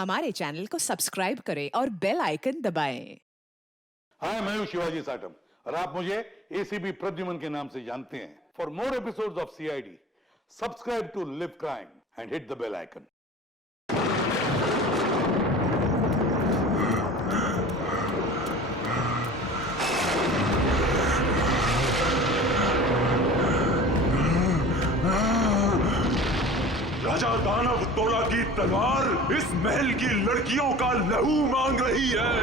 हमारे चैनल को सब्सक्राइब करें और बेल आइकन दबाएं। हाय, मैं हूं शिवाजी साटम और आप मुझे एसीपी प्रद्युमन के नाम से जानते हैं। For more episodes of CID, subscribe to LIV Crime and hit the bell icon. राजा दानव तोला की तलवार इस महल की लड़कियों का लहू मांग रही है।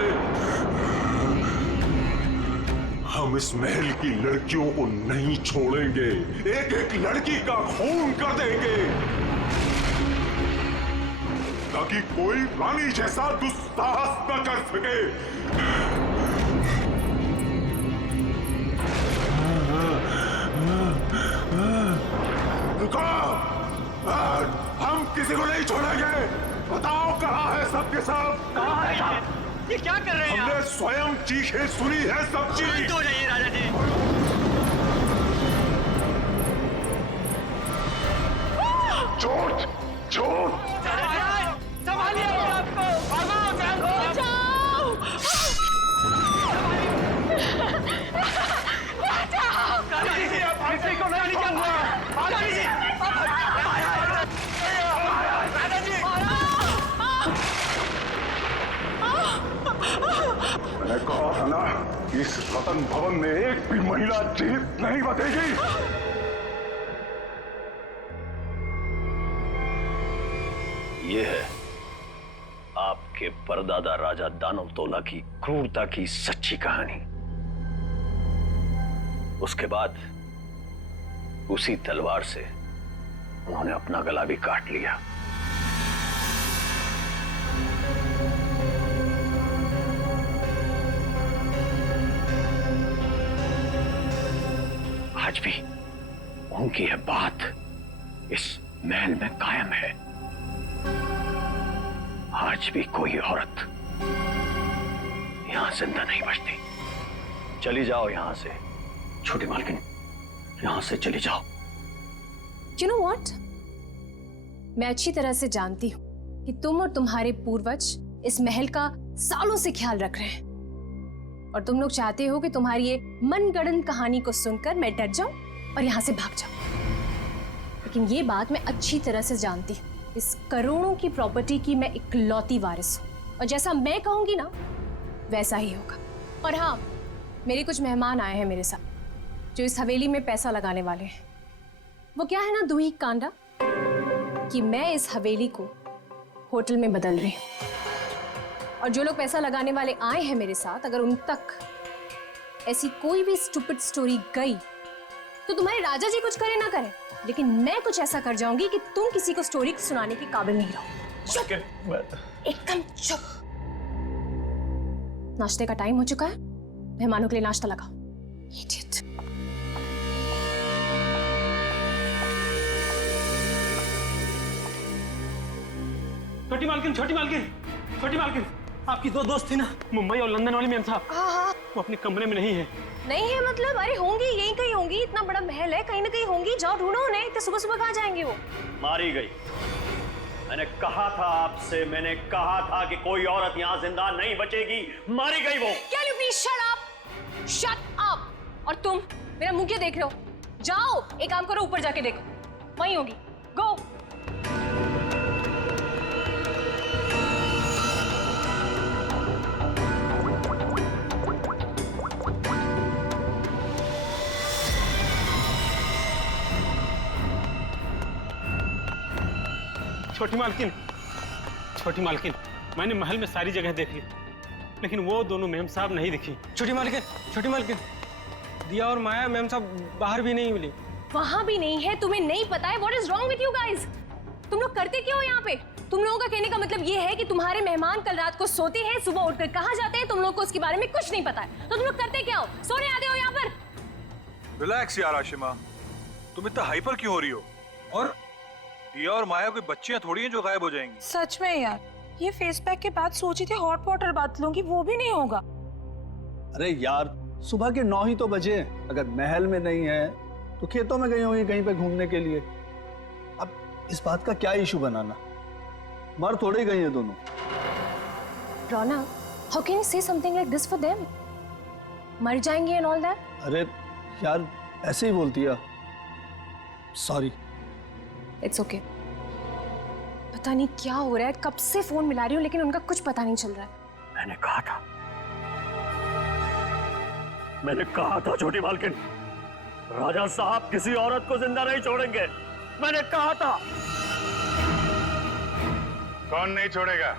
हम इस महल की लड़कियों को नहीं छोड़ेंगे, एक एक लड़की का खून कर देंगे ताकि कोई रानी जैसा दुस्साहस न कर सके। रुको, हम किसी को नहीं छोड़ेंगे। बताओ कहाँ है सबके सब? कहाँ है साहब? ये क्या कर रहे हैं? हमने स्वयं चीखें सुनी है सब चीज। शांत हो जाइए राजा जी। झूठ झूठ। संभालिए अपने आप को। किसी को नहीं मैंने कहा था ना, इस रतन भवन में एक भी महिला जीवित नहीं बचेगी। ये है आपके परदादा राजा दानव तोला की क्रूरता की सच्ची कहानी। उसके बाद उसी तलवार से उन्होंने अपना गला भी काट लिया। आज भी उनकी यह बात इस महल में कायम है। आज भी कोई औरत यहां जिंदा नहीं बचती। चली जाओ यहां से छोटी मालकिन, यहां से चली जाओ। You know what? मैं अच्छी तरह से जानती हूँ कि तुम और तुम्हारे पूर्वज इस महल का सालों से ख्याल रख रहे हैं और तुम लोग चाहते हो कि तुम्हारी ये मनगढ़ंत कहानी को सुनकर मैं डर जाऊं और यहां से भाग जाऊं। लेकिन ये बात मैं अच्छी तरह से जानती हूँ, इस करोड़ों की प्रॉपर्टी की मैं इकलौती वारिस हूँ और जैसा मैं कहूंगी ना वैसा ही होगा। और हाँ, मेरे कुछ मेहमान आए हैं मेरे साथ जो इस हवेली में पैसा लगाने वाले हैं। वो क्या है ना दूही कांडा कि मैं इस हवेली को होटल में बदल रही हूँ और जो लोग पैसा लगाने वाले आए हैं मेरे साथ, अगर उन तक ऐसी कोई भी स्टूपिड स्टोरी गई तो तुम्हारे राजा जी कुछ करे ना करे, लेकिन मैं कुछ ऐसा कर जाऊंगी कि तुम किसी को स्टोरी सुनाने के काबिल नहीं रहो। चुप, एकदम चुप। नाश्ते का टाइम हो चुका है, मेहमानों के लिए नाश्ता लगाओ। Idiot। छोटी मालकिन, छोटी मालकिन, छोटी मालकिन, आपकी दो दोस्त थी ना, मुंबई और लंदन वाली मैम साहब। हाँ। वो अपने कमरे में नहीं है। नहीं है मतलब? अरे होंगी, यहीं कहीं होंगी, इतना बड़ा महल है, कहीं ना कहीं होंगी। जाओ ढूंढो उन्हें। इतने सुबह सुबह कहाँ जाएंगे वो? मारी गई। मैंने कहा था आपसे, मैंने कहा था कि कोई औरत यहाँ जिंदा नहीं बचेगी। मारी गई वो। Can you please shut up? Shut up। और तुम मेरा मुंह क्यों देख रहे हो? जाओ, एक काम करो, ऊपर जाके देखो, वहीं होगी। गो। छोटी मालकिन, छोटी मालकिन, मैंने महल में सारी जगह देख ली, लेकिन वो दोनों मैम साहब नहीं दिखी। छोटी मालकिन, दिया और माया मैम साहब बाहर भी नहीं मिली। वहां भी नहीं है? तुम्हें नहीं पता है? What is wrong with you guys? तुम लोग करते क्या हो यहाँ पे? तुम लोगों का कहने का मतलब ये है कि तुम्हारे मेहमान कल रात को सोते हैं, सुबह उठकर कहाँ जाते हैं, तुम लोग को उसके बारे में कुछ नहीं पता है। तो तुम लोग करते क्या हो? सोने आते हो यहाँ पर? रिलैक्स यार आशिमा, तुम इतना हाइपर क्यों हो रही हो? और दिया और माया कोई बच्चियां थोड़ी हैं जो गायब हो जाएंगी। सच में यार, ये फेस पैक के बाद सोची थी हॉट वाटर बात लूंगी, वो भी नहीं होगा। अरे यार, सुबह के 9 ही तो बजे। अगर महल में नहीं है तो खेतों में गई होंगी कहीं पे घूमने के लिए। अब इस बात का क्या इशू बनाना, मर थोड़े गई हैं दोनों। रोना, how can you say something like this for them? मर जाएंगे and all that? अरे यार ऐसे ही बोलती है। सॉरी। It's okay. पता नहीं क्या हो रहा है, कब से फोन मिला रही हूँ लेकिन उनका कुछ पता नहीं चल रहा है। मैंने कहा था छोटी मालकिन, राजा साहब किसी औरत को जिंदा नहीं छोड़ेंगे। मैंने कहा था। कौन नहीं छोड़ेगा?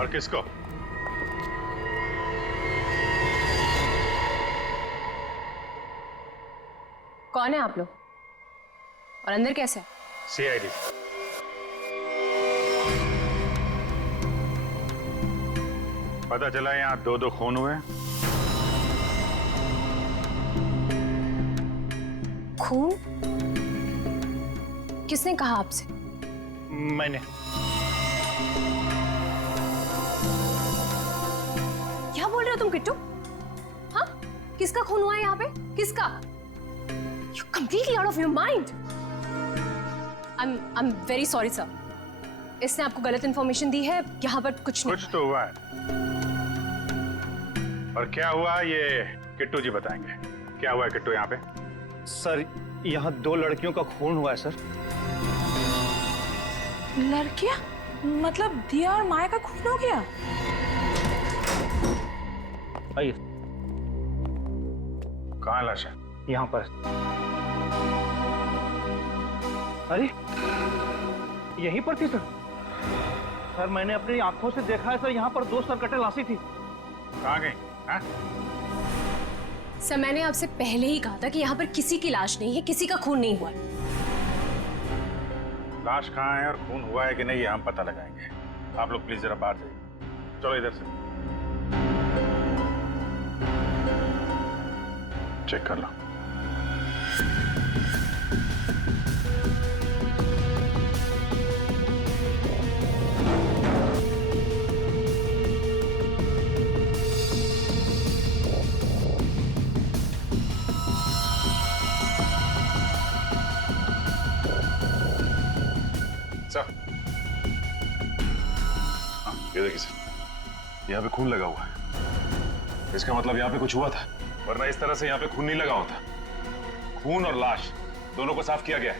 और किसको? कौन है आप लोग? और अंदर कैसे है? सीआईडी। पता चला यहाँ 2 खून हुए। खून? किसने कहा आपसे? मैंने। क्या बोल रहे हो तुम किट्टू? हाँ? किसका खून हुआ है यहाँ पे? किसका? You're completely out of your mind. I'm very sorry sir. इसने आपको गलत इंफॉर्मेशन दी है। यहाँ पर कुछ नहीं। कुछ तो हुआ है। और क्या हुआ ये किट्टू जी बताएंगे। क्या हुआ है किट्टू यहाँ पे? सर यहाँ 2 लड़कियों का खून हुआ है सर। लड़कियां? मतलब दिया और माया का खून हो गया? आइए। कहाँ लाश है? यहाँ पर। अरे यहीं पर थी सर। सर मैंने अपनी आंखों से देखा है सर, यहाँ पर 2 सरकटे लाशी थी। कहाँ गई? हाँ? सर मैंने आपसे पहले ही कहा था कि यहाँ पर किसी की लाश नहीं है, किसी का खून नहीं हुआ। लाश कहाँ है और खून हुआ है कि नहीं ये हम पता लगाएंगे। आप लोग प्लीज जरा बाहर जाइए। चलो इधर से चेक कर लो। ये देखिए सर, यहाँ पे खून लगा हुआ है। इसका मतलब यहाँ पे कुछ हुआ था, वरना इस तरह से यहाँ पे खून नहीं लगा होता। खून और लाश दोनों को साफ किया गया है।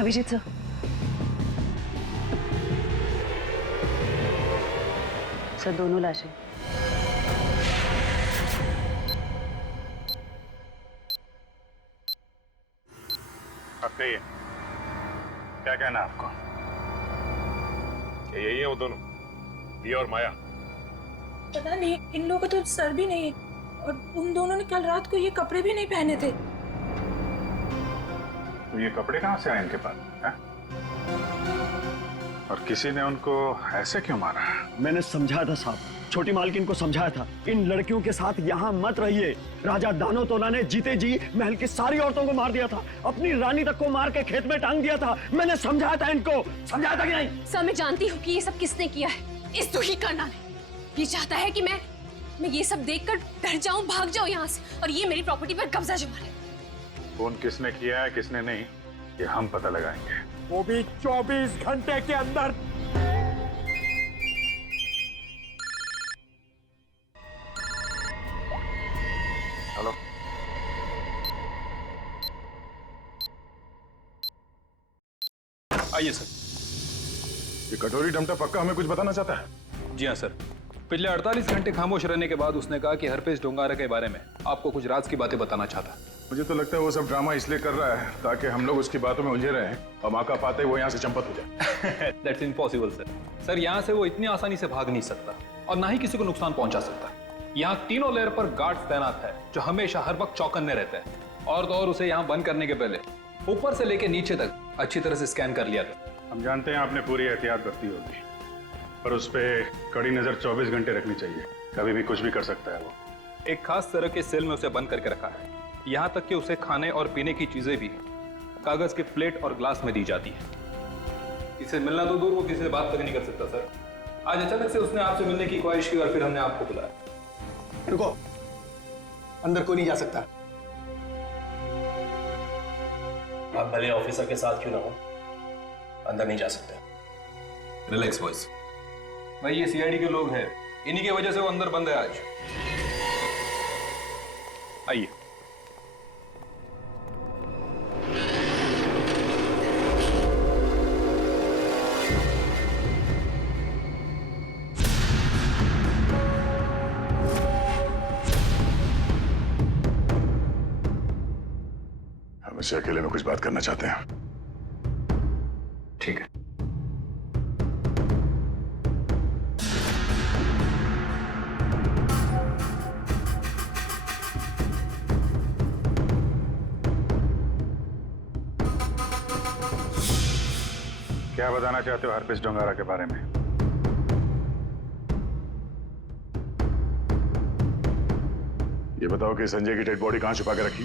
अभिजीत सर, सर दोनों लाशें। अब कहिए क्या कहना है आपको? क्या यही है वो दोनों, दिया और माया? पता नहीं, इन लोगों का तो सर भी नहीं है और उन दोनों ने कल रात को ये कपड़े भी नहीं पहने थे। तो ये कपड़े कहाँ से आए इनके पास है? और किसी ने उनको ऐसे क्यों मारा? मैंने समझाया था साहब, छोटी मालकिन को समझाया था, इन लड़कियों के साथ यहाँ मत रहिए। राजा दानवतोला ने जीते जी महल की सारी औरतों को मार दिया था, अपनी रानी तक को मार के खेत में टांग दिया था। मैंने समझाया था इनको, समझाया था कि नहीं? सर मैं जानती हूँ कि ये सब किसने किया है। इस दुही करना ने ये चाहता है कि मैं ये सब देखकर डर जाऊं, भाग जाऊं यहाँ से और ये मेरी प्रॉपर्टी पर कब्जा जमा ले। फोन किसने किया है किसने नहीं ये हम पता लगाएंगे, वो भी 24 घंटे के अंदर। हेलो, आइए सर। ये कटोरी डमटा पक्का हमें कुछ बताना चाहता है? जी हाँ सर, पिछले 48 घंटे खामोश रहने के बाद उसने कहा कि हरपेश डोंगारा के बारे में आपको कुछ राज की बातें बताना चाहता है। मुझे तो लगता है वो सब ड्रामा इसलिए कर रहा है ताकि हम लोग उसकी बातों में उलझे रहें और मौका पाते वो यहाँ से चंपत हो जाए। That's impossible sir. सर यहाँ से वो इतनी आसानी से भाग नहीं सकता और ना ही किसी को नुकसान पहुंचा सकता। यहाँ तीनों लेयर पर गार्ड्स तैनात है जो हमेशा हर वक्त चौकन्ने रहते हैं। और तो और उसे यहाँ बंद करने के पहले ऊपर से लेके नीचे तक अच्छी तरह से स्कैन कर लिया था। हम जानते हैं आपने पूरी एहतियात बरती होगी, पर उस पर कड़ी नजर 24 घंटे रखनी चाहिए, कभी भी कुछ भी कर सकता है वो। एक खास तरह के सेल में उसे बंद करके रखा है, यहाँ तक कि उसे खाने और पीने की चीजें भी कागज के प्लेट और ग्लास में दी जाती है। किसी से मिलना तो दूर, वो किसी से बात तक नहीं कर सकता सर। आज अचानक से उसने आपसे मिलने की ख्वाहिश की और फिर हमने आपको बुलाया। रुको, अंदर कोई नहीं जा सकता। आप भले ऑफिसर के साथ क्यों ना हो, अंदर नहीं जा सकते। रिलैक्स बॉयज, भाई ये सीआईडी के लोग हैं, इन्हीं की वजह से वो अंदर बंद है आज। आइए। हम इससे अकेले में कुछ बात करना चाहते हैं। ठीक है। क्या बताना चाहते हो हरप्रीत डोंगारा के बारे में? ये बताओ कि संजय की डेड बॉडी कहां छुपा के रखी?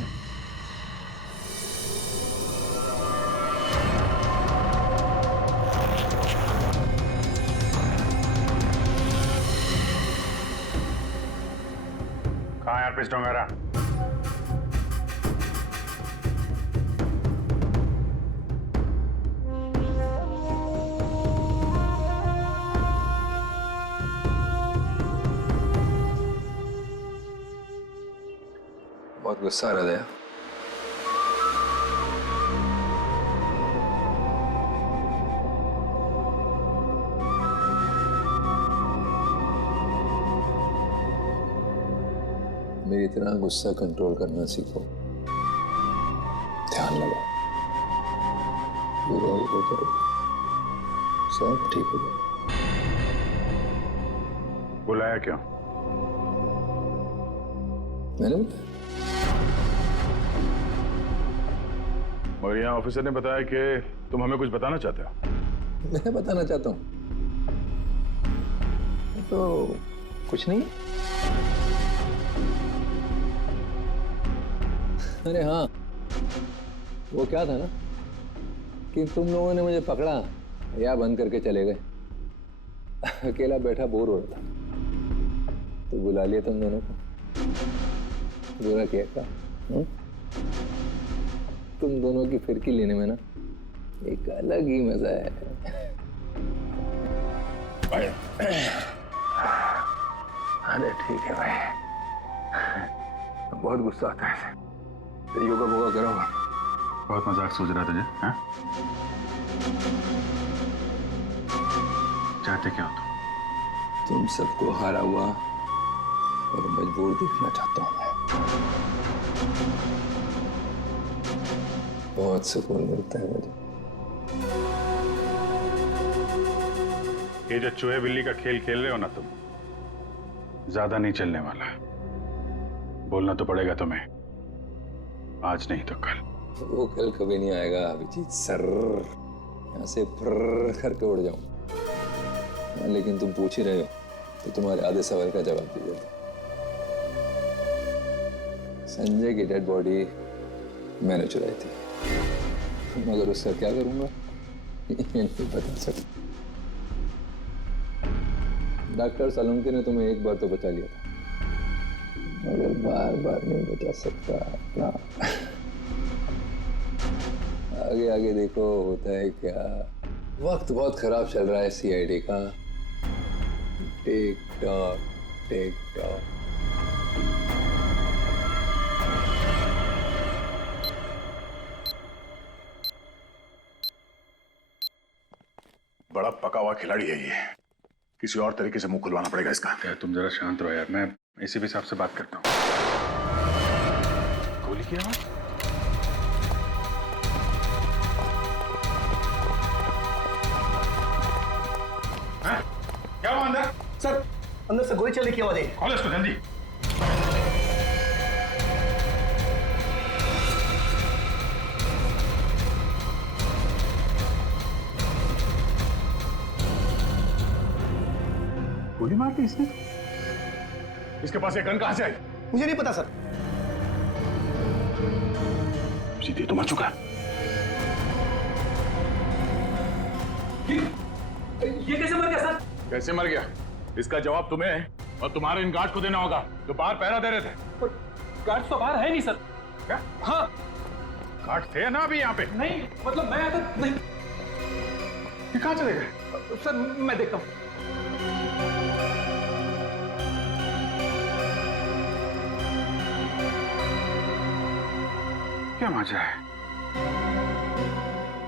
कहां है हरप्रीत डोंगारा? बहुत गुस्सा आ रहा है। मेरी इतना गुस्सा कंट्रोल करना सीखो। ध्यान लगाओ, पूरा वो करो, सब ठीक हो जाएगा। बुलाया क्यों? मैंने बताया। और यहाँ ऑफिसर ने बताया कि तुम हमें कुछ बताना चाहते हो। मैं बताना चाहता हूँ तो कुछ नहीं। अरे हाँ, वो क्या था ना कि तुम लोगों ने मुझे पकड़ा या बंद करके चले गए। अकेला बैठा बोर हो रहा था तो बुला लिया तुम दोनों को। बुरा किया क्या? तुम दोनों की फिरकी लेने में ना एक अलग ही मजा है। अरे ठीक है भाई, बहुत गुस्सा आता है। तो योगा वोगा करो। बहुत मजाक सूझ रहा तुझे? हाँ? चाहते क्या हो तुम सबको हारा हुआ और मजबूर देखना चाहता हूं मैं। बहुत सुकून मिलता है मुझे। ये जो चूहे बिल्ली का खेल खेल रहे हो ना तुम, ज्यादा नहीं चलने वाला। बोलना तो पड़ेगा तुम्हें, आज नहीं तो कल। वो कल कभी नहीं आएगा अभिजीत सर। यहाँ से फर्र करके उड़ जाऊं। लेकिन तुम पूछ ही रहे हो तो तुम्हारे आधे सवाल का जवाब दे देता। संजय की डेड बॉडी मैंने चुराई थी, मगर उसका क्या करूंगा ये नहीं बता सकता। डॉक्टर सालुंके ने तुम्हें एक बार तो बचा लिया था, मगर बार बार नहीं बचा सकता ना। आगे आगे देखो होता है क्या। वक्त बहुत खराब चल रहा है सीआईडी का। Tick tock tick tock. बड़ा पका हुआ खिलाड़ी है ये, किसी और तरीके से मुंह खुलवाना पड़ेगा इसका। क्या तुम जरा शांत रहो यार, मैं एसीपी साहब से बात करता हूँ। गोली की आवाज? क्या हुआ अंदर? सर, अंदर से गोली चलने की आवाज आई। खोलो इसको जल्दी। गोली मार दी इसने? इसके पास ये गन कहां से आई? मुझे नहीं पता सर। सीधे तो मर चुका है। ये कैसे मर गया सर? कैसे मर गया इसका जवाब तुम्हें और तुम्हारे इन गार्ड को देना होगा जो बाहर पहरा दे रहे थे। गार्ड तो बाहर है नहीं सर। क्या? हाँ गार्ड थे ना अभी यहाँ पे? नहीं, मतलब मैं तो नहीं। ये कहाँ चले गए? सर मैं देखता हूँ। क्या मजा है,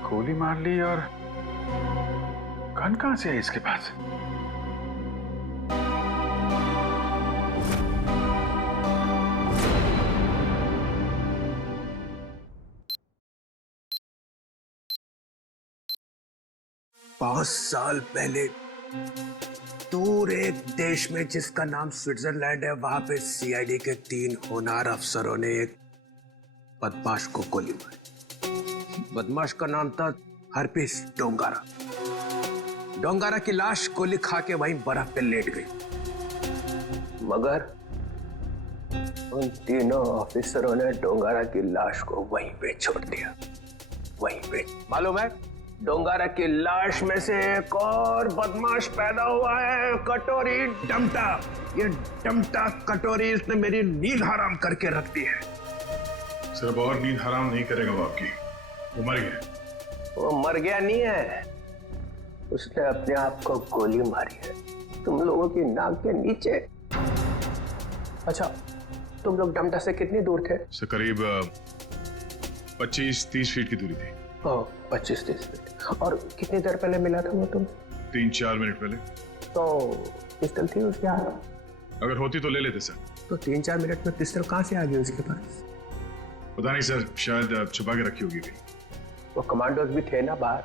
गोली मार ली और गन कहां से है इसके पास? पांच साल पहले दूर एक देश में जिसका नाम स्विट्जरलैंड है, वहां पे सीआईडी के 3 होनहार अफसरों ने एक बदमाश को गोली मारी। बदमाश का नाम था हरपिस डोंगारा। डोंगारा की लाश गोली खा के वहीं बर्फ पे लेट गई, मगर उन तीनों ऑफिसरों ने डोंगारा की लाश को वहीं पे छोड़ दिया। वहीं पे मालूम है, डोंगारा की लाश में से एक और बदमाश पैदा हुआ है, कटोरी डमटा। ये डमटा कटोरी इसने मेरी नींद हराम करके रख दी है। सिर्फ और नींद हराम नहीं करेगा वो आपकी, वो मर गया। वो मर गया नहीं है, उसने अपने आप को गोली मारी है, तुम लोगों की नाक के नीचे। अच्छा, तुम लोग डमटा से कितनी दूर थे? से करीब 25-30 फीट की दूरी थी। 25-30 फीट। और कितनी देर पहले मिला था वो तुम? 3-4 मिनट पहले। तो पिस्टल थी उसके हाथ? अगर होती तो ले लेते सर। तो 3-4 मिनट में पिस्टल कहाँ से आ गई उसके पास? पता नहीं सर, शायद छुपा के रखी होगी। वो कमांडोज भी थे ना बाहर,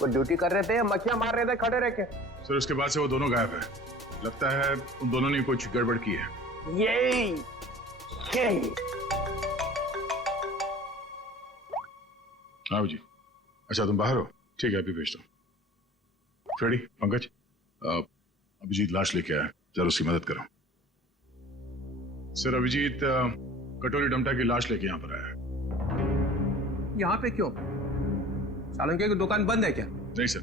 वो ड्यूटी कर रहे थे या मक्खियां मार रहे थे खड़े रह के? सर उसके बाद से वो दोनों गायब है। लगता है उन दोनों ने कुछ गड़बड़ की है। यही हाँ जी। अच्छा तुम बाहर हो? ठीक है, अभी भेजता हूँ। फ्रेडी, पंकज, अभिजीत लाश लेके आया, जरा उसकी मदद करो। सर अभिजीत कटोरी डमटा की लाश लेके यहाँ पर आया है। यहाँ पे क्यों? सालुंके की दुकान बंद है क्या? नहीं सर,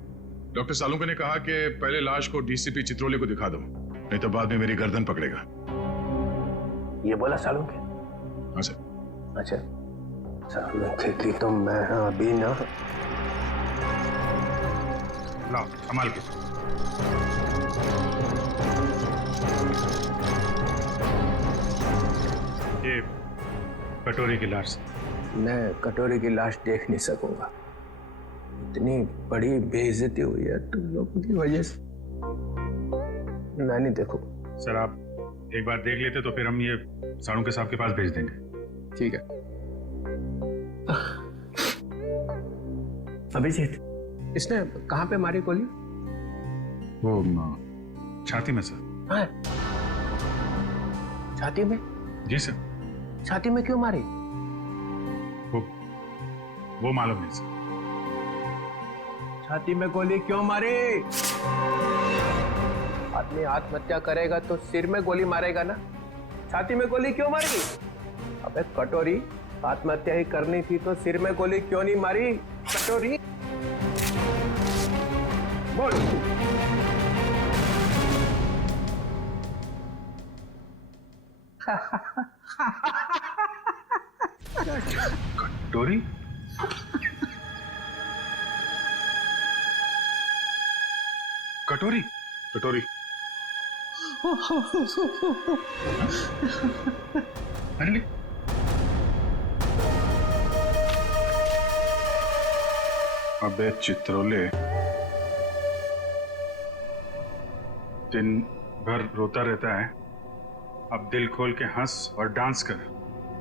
डॉक्टर सालुंके ने कहा कि पहले लाश को डीसीपी चित्रोले को दिखा दो, नहीं तो बाद में मेरी गर्दन पकड़ेगा। ये बोला सालुंके? हाँ सर। अच्छा, सालुंके की तो मैं अभी ना। लाओ संभाल के। ये कटोरी की लाश। मैं कटोरी की लाश देख नहीं सकूंगा, इतनी बड़ी बेइज्जती हुई है तुम लोगों की वजह से, मैं नहीं देखूंगा। सर आप एक बार देख लेते तो फिर हम ये सालुंके साहब के पास भेज देंगे। ठीक है। अभिजीत, इसने कहाँ पे मारी गोली? वो छाती में सर। हाँ? छाती में? जी सर। छाती में क्यों मारी? वो मालूम नहीं सर। छाती में गोली क्यों मारी? आदमी आत्महत्या करेगा तो सिर में गोली मारेगा ना, छाती में गोली क्यों मारी? अबे कटोरी, आत्महत्या ही करनी थी तो सिर में गोली क्यों नहीं मारी? कटोरी बोल। कटोरी? कटोरी? कटोरी? अरे अबे चित्रोले, दिन भर रोता रहता है, अब दिल खोल के हंस और डांस कर।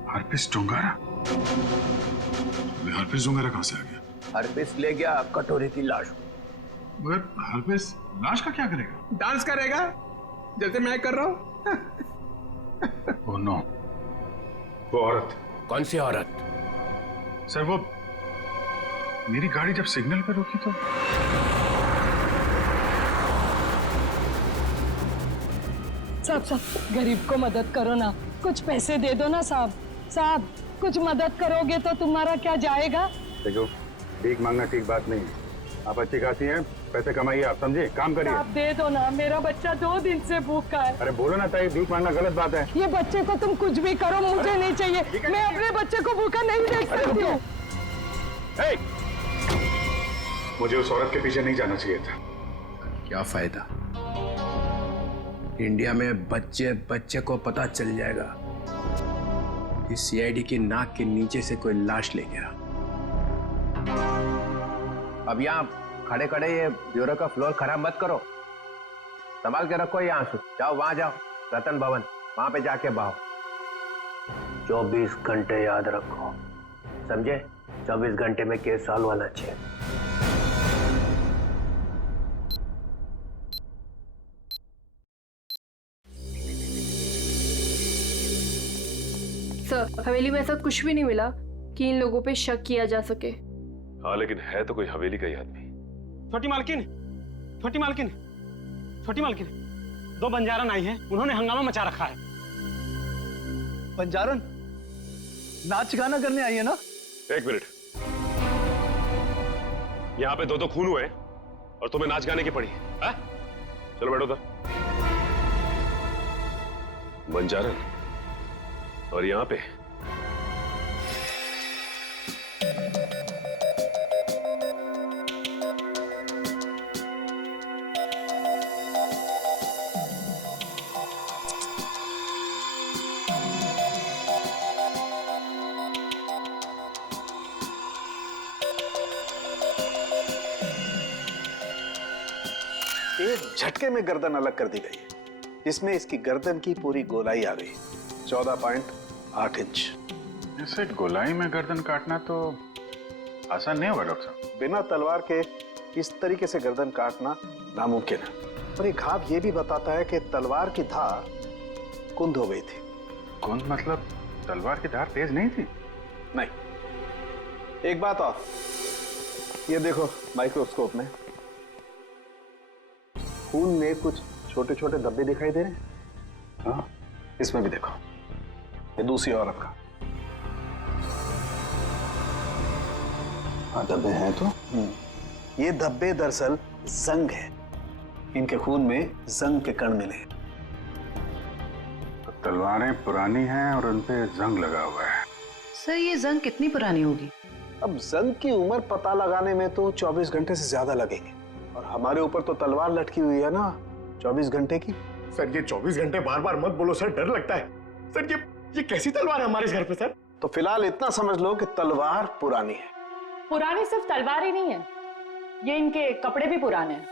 हरपिस डोंगारा? हरपिस डोंगारा कहां से आ गया? हरपिस ले गया कटोरी की लाश। मगर हरपिस लाश का क्या करेगा? डांस करेगा जैसे मैं कर रहा हूं। ओह नो, वो औरत। कौन सी औरत? सर वो मेरी गाड़ी जब सिग्नल पे रुकी तो। साहब गरीब को मदद करो ना, कुछ पैसे दे दो ना साहब। साहब कुछ मदद करोगे तो तुम्हारा क्या जाएगा? देखो, भीख मांगना ठीक बात नहीं है। आप अच्छी खासी हैं, पैसे कमाइए, आप समझे, काम करिए। आप दे दो ना, मेरा बच्चा 2 दिन से भूखा है। अरे बोलो ना ताई, भीख मांगना गलत बात है। ये बच्चे को तुम कुछ भी करो, मुझे नहीं चाहिए। मैं अपने बच्चे को भूखा नहीं देख सकती हूँ। मुझे उस औरत के पीछे नहीं जाना चाहिए था। क्या फायदा, इंडिया में बच्चे बच्चे को पता चल जाएगा कि सीआईडी की नाक के नीचे से कोई लाश ले गया। अब यहाँ खड़े खड़े ये ब्यूरो का फ्लोर खराब मत करो, संभाल के रखो ये आंसू। जाओ वहां जाओ, रतन भवन, वहां पे जाके बहाओ। 24 घंटे याद रखो, समझे? 24 घंटे में केस सॉल्व होना चाहिए। सर, हवेली में ऐसा कुछ भी नहीं मिला कि इन लोगों पे शक किया जा सके। हाँ, लेकिन है तो कोई हवेली का ही आदमी। छोटी मालकिन, छोटी मालकिन, छोटी मालकिन, 2 बंजारन आई हैं, उन्होंने हंगामा मचा रखा है। बंजारन नाच गाना करने आई है ना? 1 मिनट, यहाँ पे 2 खून हुए और तुम्हें नाच गाने की पड़ी है? चलो बैठो था। बंजारन और यहाँ पे एक झटके में गर्दन अलग कर दी गई, जिसमें इसकी गर्दन की पूरी गोलाई आ गई, 14.8 इंच। ऐसे गोलाई में गर्दन काटना तो आसान नहीं होगा डॉक्टर साहब। बिना तलवार के इस तरीके से गर्दन काटना नामुमकिन है। और ये घाव ये भी बताता है कि तलवार की धार कुंद हो गई थी। कुंद मतलब तलवार की धार तेज नहीं थी? नहीं। एक बात और, ये देखो माइक्रोस्कोप में खून में कुछ छोटे छोटे धब्बे दिखाई दे रहे हैं। हाँ, इसमें भी देखो, ये दूसरी औरत का। हाँ, धब्बे हैं तो। ये धब्बे दरअसल जंग है, इनके खून में जंग के कण मिले। तो तलवारें पुरानी हैं और उन पे जंग लगा हुआ है। सर, ये जंग कितनी पुरानी होगी? अब जंग की उम्र पता लगाने में तो 24 घंटे से ज्यादा लगेंगे, और हमारे ऊपर तो तलवार लटकी हुई है ना 24 घंटे की। सर, ये 24 घंटे बार बार मत बोलो सर, डर लगता है। सर, ये कैसी तलवार है हमारे घर पे सर? तो फिलहाल इतना समझ लो कि तलवार पुरानी है। पुरानी सिर्फ तलवार ही नहीं है, ये इनके कपड़े भी पुराने हैं।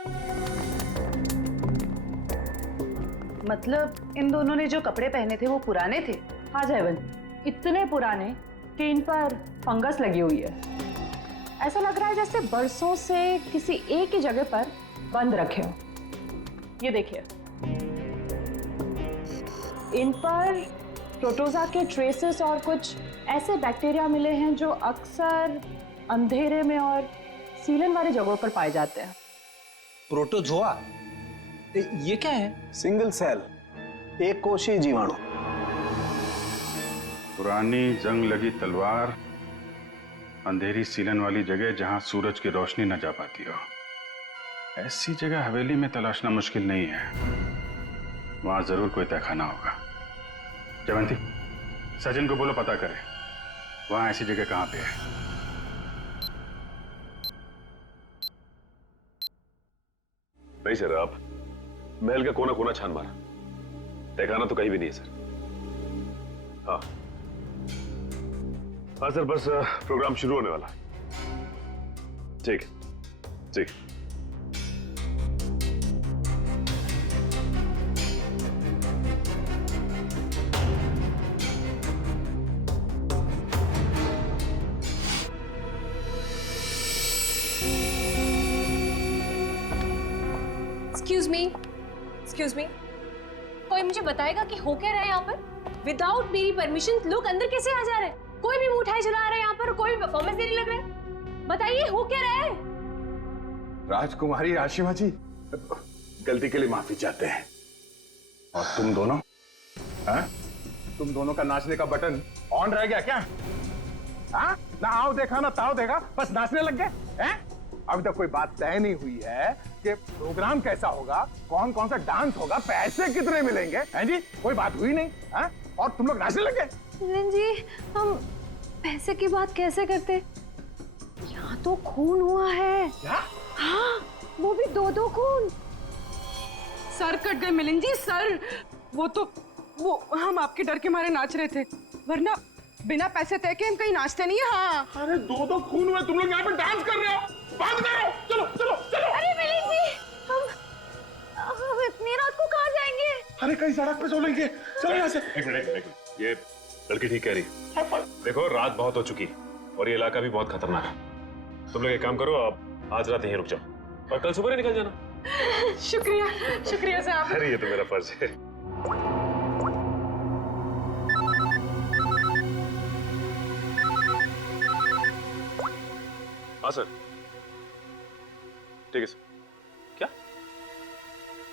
मतलब इन दोनों ने जो कपड़े पहने थे वो पुराने थे? हाँ जयवंत, इतने पुराने कि इन पर फंगस लगी हुई है। ऐसा लग रहा है जैसे बरसों से किसी एक ही जगह पर बंद रखे हो। ये देखिए, इन पर प्रोटोजा के ट्रेसेस और कुछ ऐसे बैक्टीरिया मिले हैं जो अक्सर अंधेरे में और सीलन वाली जगहों पर पाए जाते हैं। प्रोटोजोआ, ये क्या है? सिंगल सेल, एक कोशीय जीवाणु। पुरानी जंग लगी तलवार, अंधेरी सीलन वाली जगह जहां सूरज की रोशनी न जा पाती हो। ऐसी जगह हवेली में तलाशना मुश्किल नहीं है, वहां जरूर कोई तहखाना होगा। जयवंती, सचिन को बोलो पता करे वहां ऐसी जगह कहां पे है। नहीं सर, आप महल का कोना कोना छान मारा, तहखाना तो कहीं भी नहीं है सर। हाँ हाँ सर, बस प्रोग्राम शुरू होने वाला है। ठीक ठीक। एक्सक्यूज मी, कोई मुझे बताएगा कि हो क्या रहा है यहाँ पर? विदाउट मेरी परमिशन लोग अंदर कैसे आ जा रहे हैं? कोई भी मिठाई चला रहा है यहाँ पर, कोई भी परफॉर्मेंस देने लग रहा है। बताइए हो क्या रहा है? राजकुमारी आशिमा जी, गलती के लिए माफी चाहते हैं। और तुम दोनों, हाँ? तुम दोनों का नाचने का बटन ऑन रह गया क्या? हाँ? ना आओ देखा ना ताओ देखा, बस नाचने लग गए हैं? अभी तक कोई बात तय नहीं हुई है कि प्रोग्राम कैसा होगा, कौन कौन सा डांस होगा, पैसे कितने मिलेंगे, हैं जी? कोई बात हुई नहीं है? और तुम लोग नाचने लगे। मिलन जी, हम पैसे की बात कैसे करते? यहाँ तो खून हुआ है। क्या? हाँ, वो भी 2-2 खून। सर कट गए मिलन जी, सर। वो हम आपके डर के मारे नाच रहे थे, वरना बिना पैसे तय के हम कहीं नाचते नहीं है। हाँ। अरे 2-2 खून हुए, तुम लोग यहाँ पे डांस कर रहे हो, बात करो, चलो चलो चलो। अरे मिलन जी, हम इतनी रात को कहाँ जाएंगे? अरे कहीं सड़क पे सो लेंगे, चलो यहाँ से। एक मिनट, ये लड़की ठीक कह रही है। देखो रात बहुत हो चुकी है और ये इलाका भी बहुत खतरनाक है। तुम लोग एक काम करो, अब आज रात यहीं रुक जाओ और कल सुबह ही निकल जाना। शुक्रिया, शुक्रिया साहब। अरे ये तो मेरा फर्ज है। हाँ सर, ठीक है सर। क्या?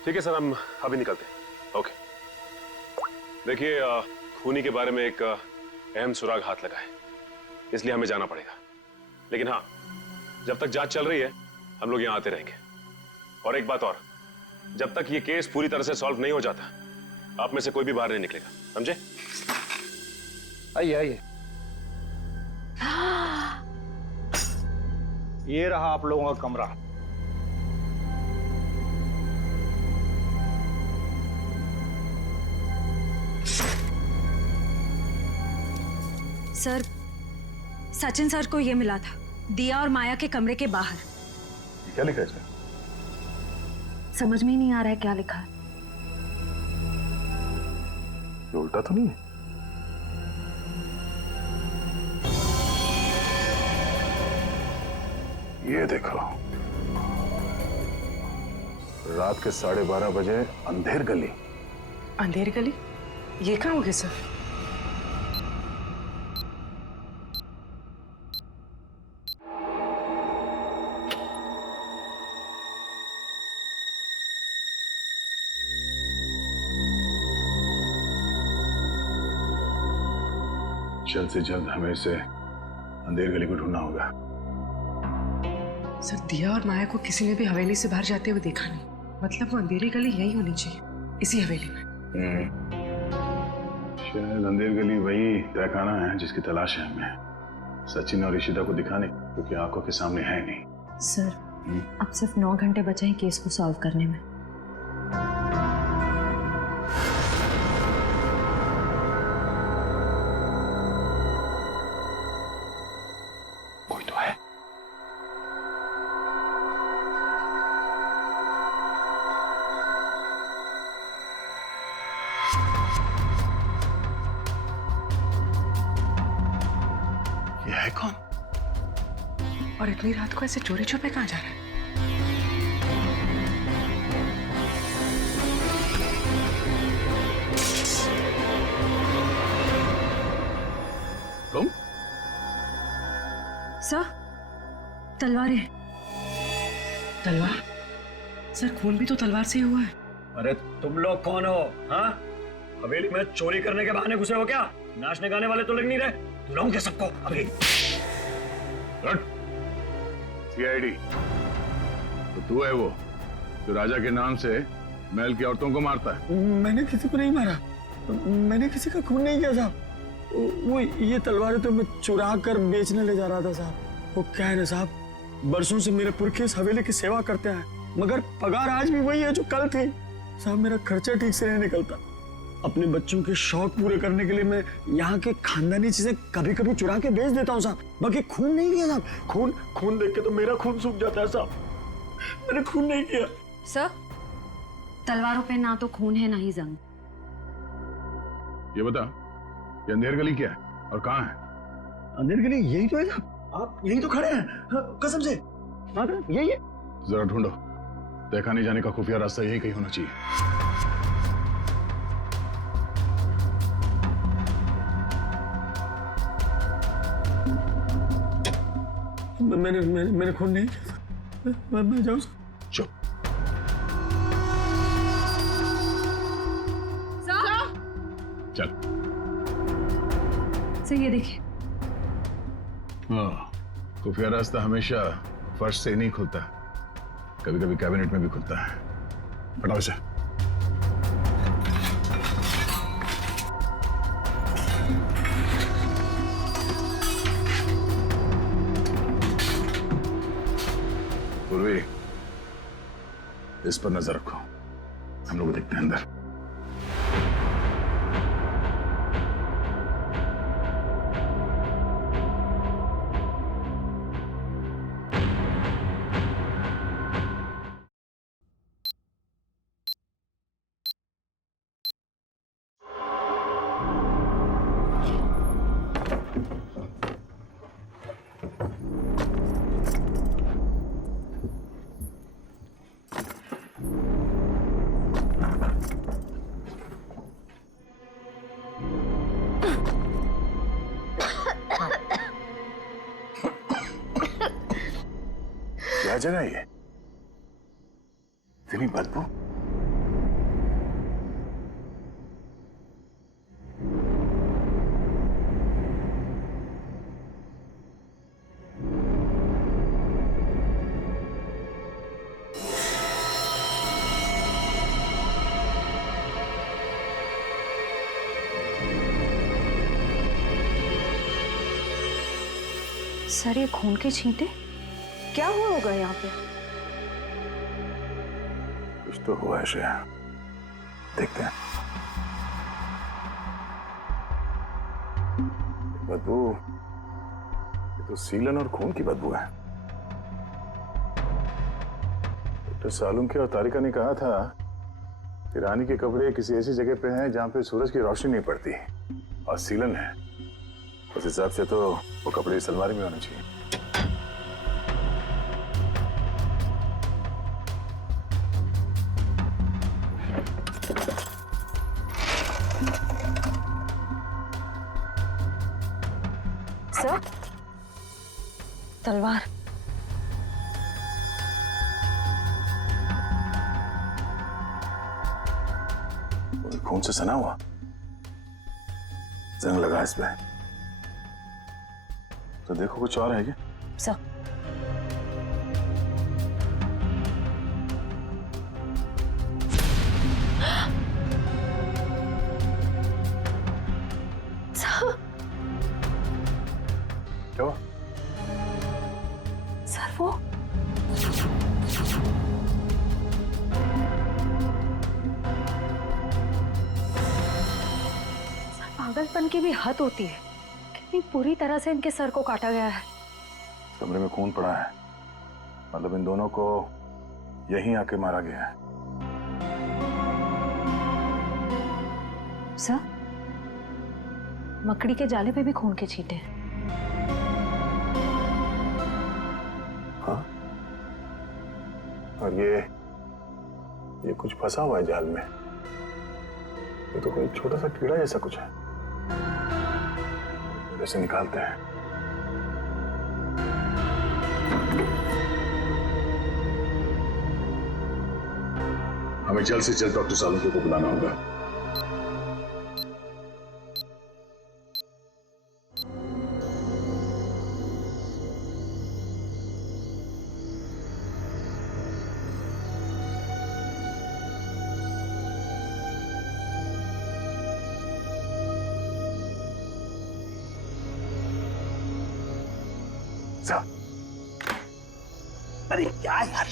ठीक है सर, हम अभी निकलते हैं। ओके। देखिए, खूनी के बारे में एक अहम सुराग हाथ लगा है, इसलिए हमें जाना पड़ेगा। लेकिन हाँ, जब तक जांच चल रही है हम लोग यहाँ आते रहेंगे। और एक बात और, जब तक ये केस पूरी तरह से सॉल्व नहीं हो जाता आप में से कोई भी बाहर नहीं निकलेगा, समझे? आइए आइए। ये रहा आप लोगों का कमरा। सर, सचिन सर को ये मिला था, दिया और माया के कमरे के बाहर। क्या लिखा है इसमें? समझ में ही नहीं आ रहा है क्या लिखा है। ये उल्टा तो नहीं है? ये देखो, रात के 12:30 बजे अंधेर गली। अंधेर गली? ये कहाँ होगी सर? जल्द से जल्द हमें इसे अंधेर गली को ढूंढना होगा। सर, दिया और माया को किसी ने भी हवेली से बाहर जाते हुए देखा नहीं, मतलब वो अंधेरी गली यही होनी चाहिए, इसी हवेली में। शायद अंधेर गली वही तहखाना है जिसकी तलाश है हमें, सचिन और ईशिता को दिखाने, क्योंकि आंखों के सामने है नहीं। सर, अब सिर्फ 9 घंटे बचे हैं केस को सॉल्व करने में। कोई तो है। ये है कौन? और इतनी रात को ऐसे चोरी छुपे कहाँ जा रहा है? तुम? सर, तलवारें। तलवार? सर, खून भी तो तलवार से ही हुआ है। अरे तुम लोग कौन हो? हाँ, हवेली में चोरी करने के बहाने घुसे हो क्या? नाचने गाने वाले तो लग नहीं रहे। बुलाऊंगे सबको अभी। सीआईडी तो तू है वो जो राजा के नाम से महल की औरतों को मारता है? मैंने किसी को नहीं मारा, मैंने किसी का खून नहीं किया साहब। वो ये तलवारें तो मैं चुरा कर बेचने ले जा रहा था साहब। वो क्या है ना साहब, बरसों से मेरे पुरखे इस हवेली की सेवा करते हैं, मगर पगार आज भी वही है जो कल थी साहब। मेरा खर्चा ठीक से नहीं निकलता। अपने बच्चों के शौक पूरे करने के लिए मैं यहाँ के खानदानी चीजें कभी कभी चुरा के बेच देता हूँ साहब। बाकी खून नहीं किया साहब। खून देख के तो मेरा खून सूख जाता है साहब। मैंने खून नहीं किया। सर, तलवारों पे ना तो खून है ना ही जंग। ये बता, ये अंधेर गली क्या है और कहाँ है? अंधेर गली यही तो है साहब, आप यही तो खड़े हैं। हाँ, कसम से यही है। जरा ढूंढो, देखा नहीं जाने का खुफिया रास्ता यही कहीं होना चाहिए। मैंने खून नहीं किया। मैं जाऊँ? चुप। चल। सर, ये देखिए। हाँ, खुफिया रास्ता हमेशा फर्श से नहीं खुलता, कभी कभी कैबिनेट में भी खुलता है। हटाओ इसे। पूर्वी, इस पर नजर रखो, हम लोग देखते हैं अंदर। क्या जगह ये? इतनी बदबू? सर ये खून के छींटे क्या हुआ होगा यहाँ पे? कुछ तो हुआ है श्रेया, देखते हैं। बदबू, ये तो सीलन और खून की बदबू है। डॉक्टर सालुंखे और तारिका ने कहा था कि रानी के कपड़े किसी ऐसी जगह पे हैं जहां पे सूरज की रोशनी नहीं पड़ती, और सीलन है। उस हिसाब से तो वो कपड़े इस अलमारी में होने चाहिए। सर, तलवार। खून से सना हुआ, जंग लगा इसमें। तो देखो कुछ और है क्या? सर, क्या हुआ? सर वो पागलपन की भी हद होती है। कितनी पूरी तरह से इनके सर को काटा गया है। कमरे में खून पड़ा है, मतलब इन दोनों को यहीं आके मारा गया है। सर, मकड़ी के जाले पे भी खून के छींटे हैं। हाँ, और ये कुछ फंसा हुआ है जाल में। ये तो कोई छोटा सा कीड़ा जैसा कुछ है। इसे निकालते हैं। हमें जल्द से जल्द डॉक्टर सालुंखे को बुलाना होगा। अरे क्या यार,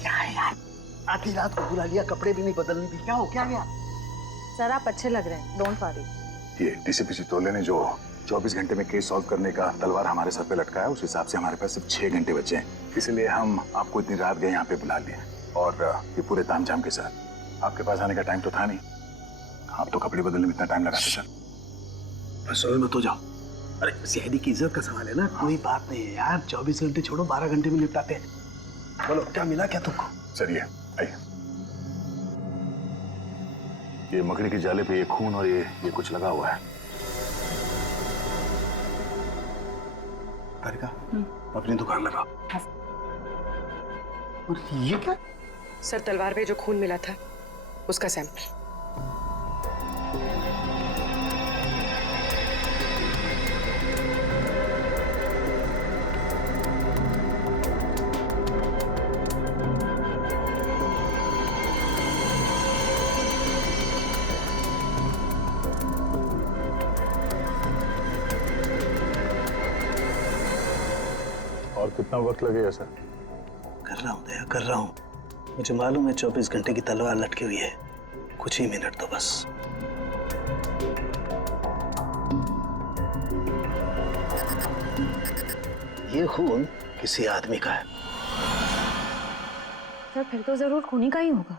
क्या है यार, आधी रात को बुला लिया, कपड़े भी नहीं बदलने दी। क्या हो, क्या गया? सर आप अच्छे लग रहे हैं, डोंट वरी। ये डीसीपी चितौले ने जो 24 घंटे में केस सॉल्व करने का तलवार हमारे सर पे लटकाया, उस हिसाब से हमारे पास सिर्फ 6 घंटे बचे हैं। इसलिए हम आपको इतनी रात गए यहाँ पे बुला लिए, और ये पूरे तामझाम के साथ। आपके पास आने का टाइम तो था नहीं, आप तो कपड़े बदलने में इतना टाइम लगाते सर। बस मत हो जाओ। अरे सीआईडी की इज्जत का सवाल है ना, कोई बात नहीं है यार। 24 घंटे छोड़ो, 12 घंटे में निपटाते हैं। बोलो क्या मिला क्या तुमको? सर ये आइए, ये मकड़ी के जाले पे ये खून और ये कुछ लगा हुआ है। तारिका, अपनी दुकान लगा। और ये क्या? सर तलवार पे जो खून मिला था उसका सैंपल। कितना वक्त लगेगा सर? कर रहा हूँ दया, कर रहा हूँ। मुझे मालूम है 24 घंटे की तलवार लटकी हुई है, कुछ ही मिनट तो बस। ये खून किसी आदमी का है। सर फिर तो जरूर खूनी का ही होगा,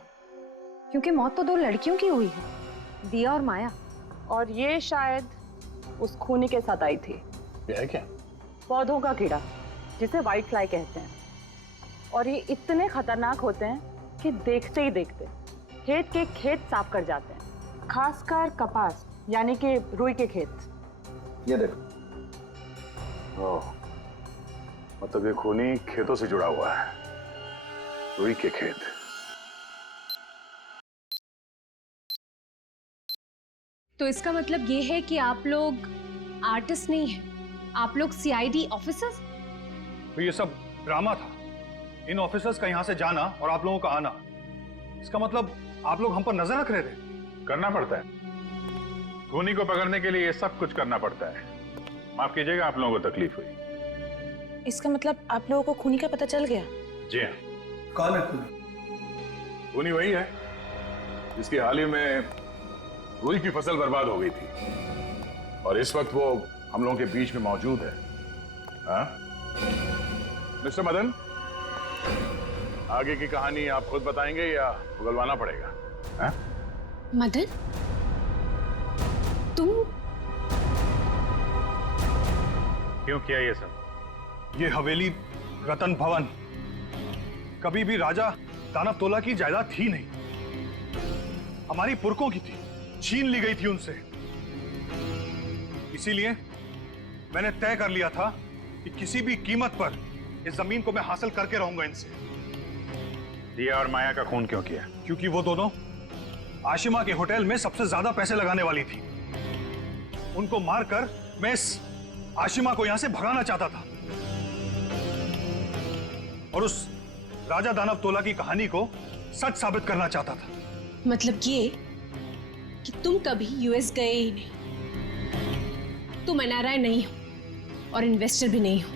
क्योंकि मौत तो दो लड़कियों की हुई है, दिया और माया। और ये शायद उस खूनी के साथ आई थी। ये है क्या? पौधों का कीड़ा, जिसे व्हाइट फ्लाई कहते हैं। और ये इतने खतरनाक होते हैं कि देखते ही देखते खेत के खेत साफ कर जाते हैं, खासकर कपास यानी कि रुई के खेत। ये देखो। ओह, मतलब ये खूनी खेतों से जुड़ा हुआ है, रुई के खेत। तो इसका मतलब ये है कि आप लोग आर्टिस्ट नहीं हैं, आप लोग सीआईडी ऑफिसर्स? तो ये सब ड्रामा था, इन ऑफिसर्स का यहाँ से जाना और आप लोगों का आना। इसका मतलब आप लोग हम पर नजर रख रहे थे। करना पड़ता है, खूनी को पकड़ने के लिए ये सब कुछ करना पड़ता है। माफ कीजिएगा, आप लोगों को तकलीफ हुई। इसका मतलब आप लोगों को खूनी का पता चल गया? जी हाँ। कौन है खूनी? खूनी वही है जिसकी हाल ही में रुई की फसल बर्बाद हो गई थी और इस वक्त वो हम लोगों के बीच में मौजूद है। हाँ? मिस्टर मदन, आगे की कहानी आप खुद बताएंगे या उगलवाना पड़ेगा? हाँ? मदन, तुम क्यों किया ये सब? ये हवेली रतन भवन कभी भी राजा दानव तोला की जायदाद थी नहीं, हमारी पुरखों की थी, छीन ली गई थी उनसे। इसीलिए मैंने तय कर लिया था कि किसी भी कीमत पर इस जमीन को मैं हासिल करके रहूंगा इनसे। दिया और माया का खून क्यों किया? क्योंकि वो दोनों आशिमा के होटल में सबसे ज्यादा पैसे लगाने वाली थी। उनको मारकर मैं इस आशिमा को यहां से भगाना चाहता था और उस राजा दानव तोला की कहानी को सच साबित करना चाहता था। मतलब ये कि तुम कभी यूएस गए ही नहीं, तुम एनआरआई नहीं हो और इन्वेस्टर भी नहीं हो।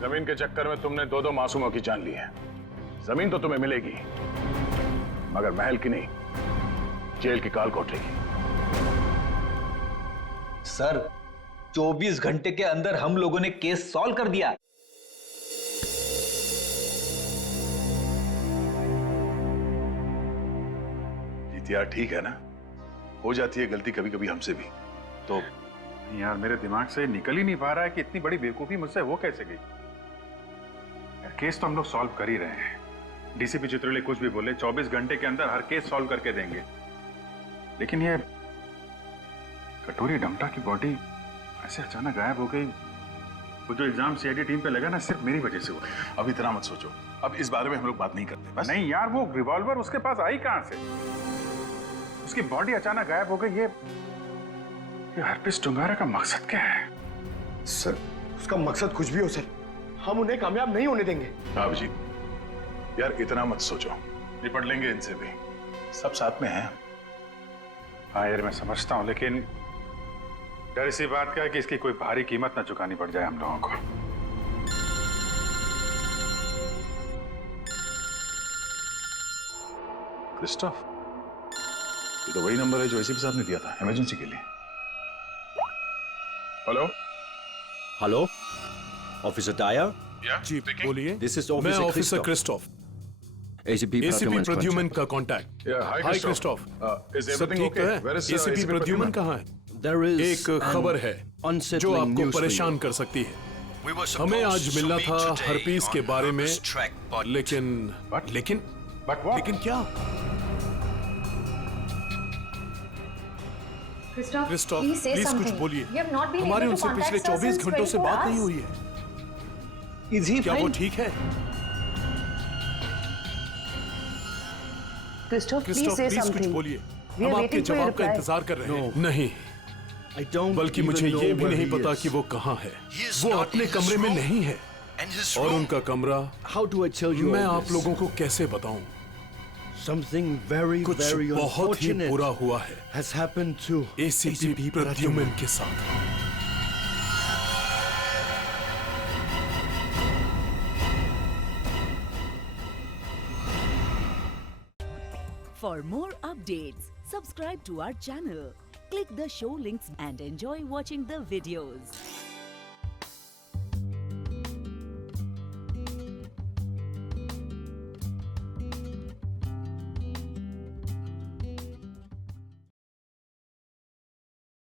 जमीन के चक्कर में तुमने दो मासूमों की जान ली है। जमीन तो तुम्हें मिलेगी, मगर महल की नहीं, जेल की काल कोठरी। सर 24 घंटे के अंदर हम लोगों ने केस सॉल्व कर दिया। यार ठीक है ना, हो जाती है गलती कभी कभी हमसे भी। तो यार मेरे दिमाग से निकल ही नहीं पा रहा है कि इतनी बड़ी बेवकूफी मुझसे वो कैसे गई। केस तो हम लोग सॉल्व कर ही रहे हैं। डीसीपी चित्रोले कुछ भी बोले, 24 घंटे के अंदर हर केस सॉल्व करके देंगे। लेकिन ये कटोरी डमटा की बॉडी ऐसे अचानक गायब हो गई। वो जो इल्जाम सीआईडी टीम पे लगा ना, सिर्फ मेरी वजह से हुआ। अब इतना मत सोचो, अब इस बारे में हम लोग बात नहीं करते बस। नहीं यार, वो रिवॉल्वर उसके पास आई कहां से? उसकी बॉडी अचानक गायब हो गई। ये हरपिस टुंगारा का मकसद क्या है? सर उसका मकसद कुछ भी हो सर, हम उन्हें कामयाब नहीं होने देंगे। अभिजीत यार इतना मत सोचो, निपट लेंगे इनसे भी, सब साथ में हैं। हाँ यार मैं समझता हूं, लेकिन डर इसी बात का है कि इसकी कोई भारी कीमत ना चुकानी पड़ जाए हम लोगों को। क्रिस्टोफ, ये तो वही नंबर है जो एसीपी साहब ने दिया था इमरजेंसी के लिए। Hello hello, officer Dyer. जी बोलिए। दिस इज मैं ऑफिसर क्रिस्टोफ, एसीपी प्रद्युमन का कांटेक्ट। हाय क्रिस्टोफ, सब ठीक है? एसीपी प्रद्युमन कहाँ है? एक खबर है जो आपको परेशान कर सकती है। हमें आज मिलना था हरपीस के बारे में, लेकिन क्या? क्रिस्टोफ प्लीज कुछ बोलिए। हमारी उनसे पिछले 24 घंटों से बात नहीं हुई है। क्या वो ठीक है? क्रिस्टोफ प्लीज कुछ बोलिए, हम आपके जवाब का इंतजार कर रहे हैं। नहीं, बल्कि मुझे ये भी नहीं पता कि वो कहाँ है। वो अपने कमरे में नहीं है और उनका कमरा मैं आप लोगों को कैसे बताऊं? कुछ बहुत ही बुरा हुआ है एसीपी प्रद्युमन के साथ। For more updates, subscribe to our channel, click the show links and enjoy watching the videos.